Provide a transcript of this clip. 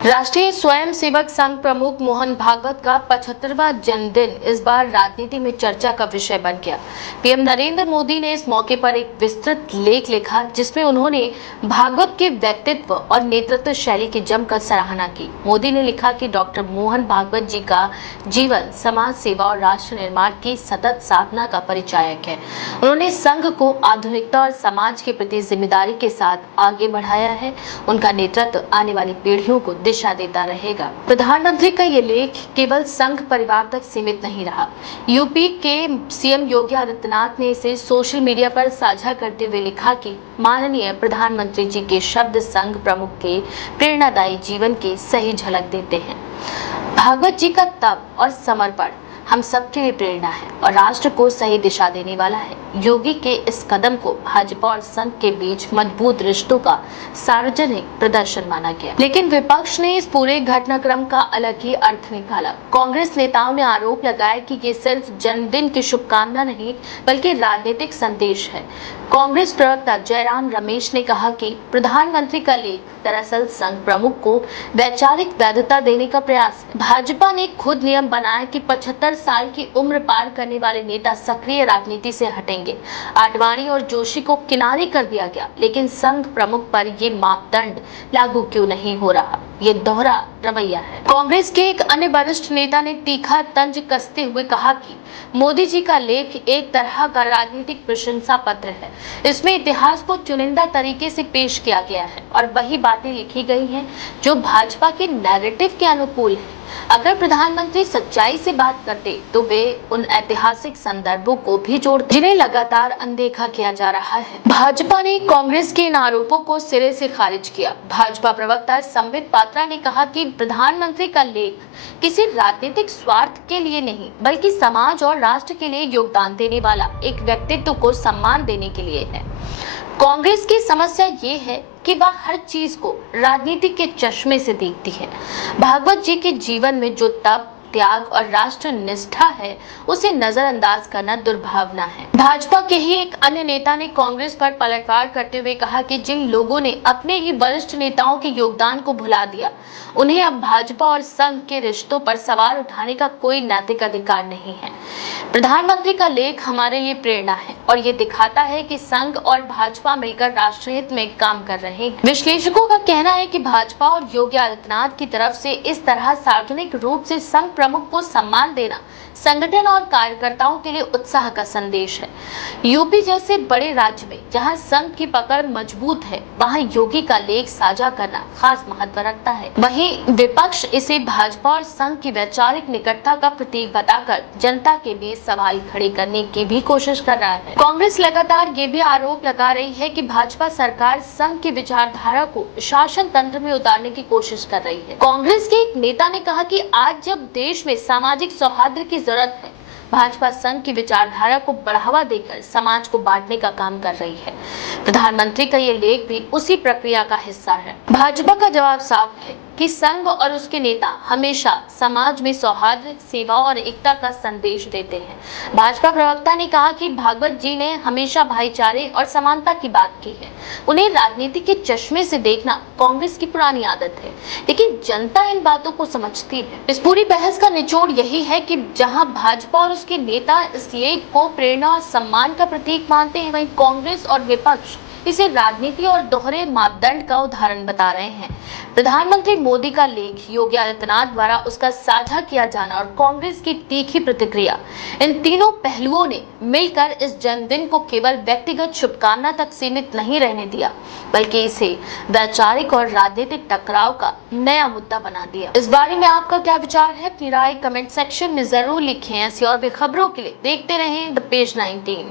राष्ट्रीय स्वयंसेवक संघ प्रमुख मोहन भागवत का 75वां जन्मदिन इस बार राजनीति में चर्चा का विषय बन गया। पीएम नरेंद्र मोदी ने इस मौके पर एक विस्तृत लेख लिखा, जिसमें उन्होंने भागवत के व्यक्तित्व और नेतृत्व शैली की जमकर सराहना की। मोदी ने लिखा कि डॉक्टर मोहन भागवत जी का जीवन समाज सेवा और राष्ट्र निर्माण की सतत साधना का परिचायक है। उन्होंने संघ को आधुनिकता और समाज के प्रति जिम्मेदारी के साथ आगे बढ़ाया है। उनका नेतृत्व आने वाली पीढ़ियों को दिशा देता रहेगा। प्रधानमंत्री का ये लेख केवल संघ परिवार तक सीमित नहीं रहा। यूपी के सीएम योगी आदित्यनाथ ने इसे सोशल मीडिया पर साझा करते हुए लिखा कि माननीय प्रधानमंत्री जी के शब्द संघ प्रमुख के प्रेरणादायी जीवन की सही झलक देते हैं। भागवत जी का तप और समर्पण हम सबके लिए प्रेरणा है और राष्ट्र को सही दिशा देने वाला है। योगी के इस कदम को भाजपा और संघ के बीच मजबूत रिश्तों का सार्वजनिक प्रदर्शन माना गया, लेकिन विपक्ष ने इस पूरे घटनाक्रम का अलग ही अर्थ निकाला। कांग्रेस नेताओं ने आरोप लगाया कि ये सिर्फ जन्मदिन की शुभकामना नहीं, बल्कि राजनीतिक संदेश है। कांग्रेस प्रवक्ता जयराम रमेश ने कहा कि प्रधानमंत्री का लेख दरअसल संघ प्रमुख को वैचारिक वैधता देने का प्रयास है। भाजपा ने खुद नियम बनाया कि 75 साल की उम्र पार करने वाले नेता सक्रिय राजनीति से हटेंगे। आडवाणी और जोशी को किनारे कर दिया गया, लेकिन संघ प्रमुख पर ये मापदंड लागू क्यों नहीं हो रहा? ये दोहरा रवैया है। कांग्रेस के एक अन्य वरिष्ठ नेता ने तीखा तंज कसते हुए कहा कि मोदी जी का लेख एक तरह का राजनीतिक प्रशंसा पत्र है। इसमें इतिहास को चुनिंदा तरीके से पेश किया गया है और वही बातें लिखी गई हैं जो भाजपा के नैरेटिव के अनुकूल है। अगर प्रधानमंत्री सच्चाई से बात करते तो वे उन ऐतिहासिक संदर्भों को भी जोड़ते, जिन्हें लगातार अनदेखा किया जा रहा है। भाजपा ने कांग्रेस के इन आरोपों को सिरे से खारिज किया। भाजपा प्रवक्ता संबित पात्रा ने कहा कि प्रधानमंत्री का लेख किसी राजनीतिक स्वार्थ के लिए नहीं, बल्कि समाज और राष्ट्र के लिए योगदान देने वाला एक व्यक्तित्व को सम्मान देने के लिए है। कांग्रेस की समस्या ये है कि वह हर चीज को राजनीति के चश्मे से देखती है। भागवत जी के जीवन में जो तप, त्याग और राष्ट्र निष्ठा है, उसे नजरअंदाज करना दुर्भावना है। भाजपा के ही एक अन्य नेता ने कांग्रेस पर पलटवार करते हुए कहा कि जिन लोगों ने अपने ही वरिष्ठ नेताओं के योगदान को भुला दिया, उन्हें अब भाजपा और संघ के रिश्तों पर सवाल उठाने का कोई नैतिक अधिकार नहीं है। प्रधानमंत्री का लेख हमारे लिए प्रेरणा है और ये दिखाता है कि संघ और भाजपा मिलकर राष्ट्रहित में काम कर रहे हैं। विश्लेषकों का कहना है कि भाजपा और योगी आदित्यनाथ की तरफ से इस तरह सार्वजनिक रूप से संघ प्रमुख को सम्मान देना संगठन और कार्यकर्ताओं के लिए उत्साह का संदेश है। यूपी जैसे बड़े राज्य में जहां संघ की पकड़ मजबूत है, वहां योगी का लेख साझा करना खास महत्व रखता है। वहीं विपक्ष इसे भाजपा और संघ की वैचारिक निकटता का प्रतीक बताकर जनता के बीच सवाल खड़े करने की भी कोशिश कर रहा है। कांग्रेस लगातार ये भी आरोप लगा रही है कि भाजपा सरकार संघ की विचारधारा को शासन तंत्र में उतारने की कोशिश कर रही है। कांग्रेस के एक नेता ने कहा कि आज जब देश में सामाजिक सौहार्द की जरूरत है, भाजपा संघ की विचारधारा को बढ़ावा देकर समाज को बांटने का काम कर रही है। प्रधानमंत्री का ये लेख भी उसी प्रक्रिया का हिस्सा है। भाजपा का जवाब साफ है कि संघ और उसके नेता हमेशा समाज में सौहार्द, सेवा और एकता का संदेश देते हैं। भाजपा प्रवक्ता ने कहा कि भागवत जी ने हमेशा भाईचारे और समानता की बात की है। उन्हें राजनीति के चश्मे से देखना कांग्रेस की पुरानी आदत है, लेकिन जनता इन बातों को समझती है। इस पूरी बहस का निचोड़ यही है कि जहां भाजपा और उसके नेता इस लेख को प्रेरणा और सम्मान का प्रतीक मानते हैं, वहीं कांग्रेस और विपक्ष इसे राजनीति और दोहरे मापदंड का उदाहरण बता रहे हैं। प्रधानमंत्री मोदी का लेख, योगी आदित्यनाथ द्वारा उसका साझा किया जाना और कांग्रेस की तीखी प्रतिक्रिया, इन तीनों पहलुओं ने मिलकर इस जन्मदिन को केवल व्यक्तिगत शुभकामना तक सीमित नहीं रहने दिया, बल्कि इसे वैचारिक और राजनीतिक टकराव का नया मुद्दा बना दिया। इस बारे में आपका क्या विचार है? अपनी राय कमेंट सेक्शन में जरूर लिखें। ऐसी और भी खबरों के लिए देखते रहें द पेज 19।